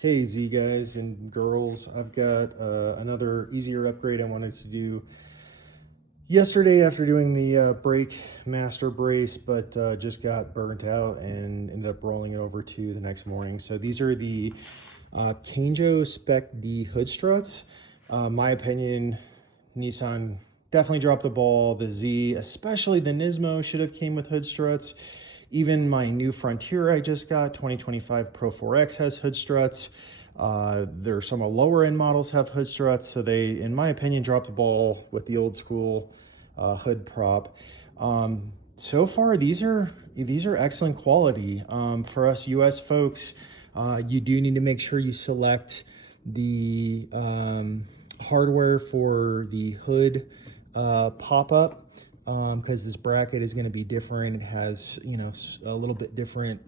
Hey Z guys and girls, I've got another easier upgrade I wanted to do yesterday after doing the brake master brace, but just got burnt out and ended up rolling it over to the next morning. So these are the Kanjo Spec D hood struts. My opinion, Nissan definitely dropped the ball. The Z, especially the Nismo, should have came with hood struts. Even my new Frontier I just got, 2025 Pro 4X, has hood struts. There's some lower end models have hood struts, so they, in my opinion, dropped the ball with the old school hood prop. So far, these are excellent quality. For us US folks, you do need to make sure you select the hardware for the hood pop-up, because this bracket is going to be different. It has, you know, a little bit different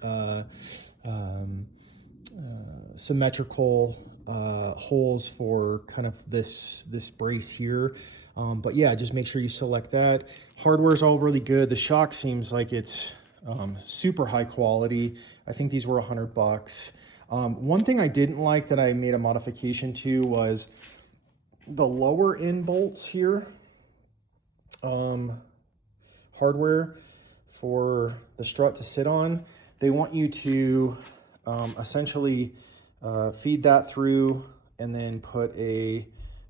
symmetrical holes for kind of this brace here. But yeah, just make sure you select that. Hardware's all really good. The shock seems like it's super high quality. I think these were $100. One thing I didn't like that I made a modification to was the lower end bolts here. Hardware for the strut to sit on, they want you to essentially feed that through and then put a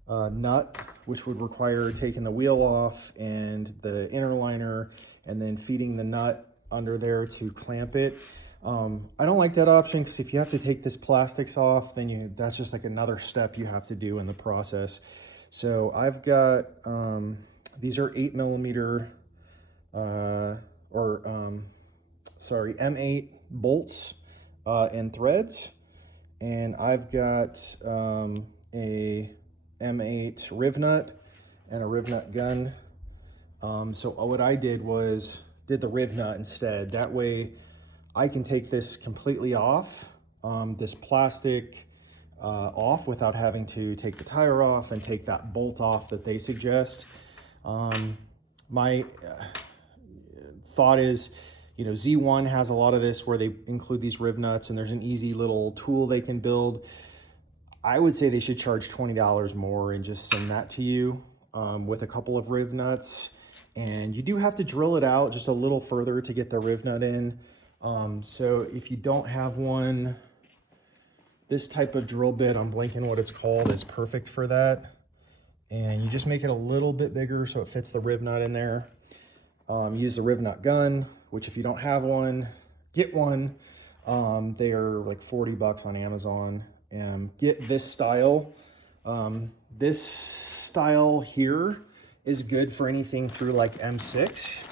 nut, which would require taking the wheel off and the inner liner and then feeding the nut under there to clamp it. I don't like that option, because if you have to take this plastics off, then that's just like another step you have to do in the process. So I've got these are 8mm M8 bolts and threads, and I've got a M8 riv nut and a riv nut gun. So what I did was did the riv nut instead. That way I can take this completely off, this plastic off, without having to take the tire off and take that bolt off that they suggest. My thought is, you know, Z1 has a lot of this where they include these riv nuts, and there's an easy little tool they can build. I would say they should charge $20 more and just send that to you with a couple of riv nuts. And you do have to drill it out just a little further to get the riv nut in. So if you don't have one, this type of drill bit, I'm blanking what it's called, is perfect for that. And you just make it a little bit bigger so it fits the riv nut in there. Use the riv nut gun, which if you don't have one, get one. They are like $40 on Amazon. And get this style. This style here is good for anything through like M6.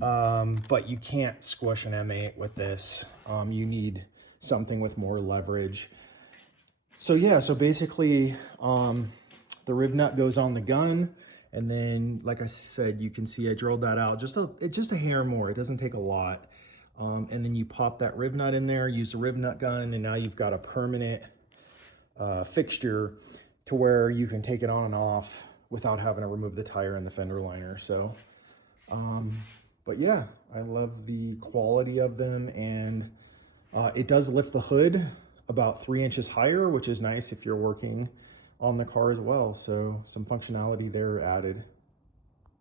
But you can't squish an M8 with this. You need something with more leverage. So yeah, so basically, the riv nut goes on the gun, and then, like I said, you can see I drilled that out just a hair more. It doesn't take a lot. And then you pop that riv nut in there, use the riv nut gun, and now you've got a permanent fixture to where you can take it on and off without having to remove the tire and the fender liner. So, but yeah, I love the quality of them, and it does lift the hood about 3 inches higher, which is nice if you're working on the car as well. So some functionality there added.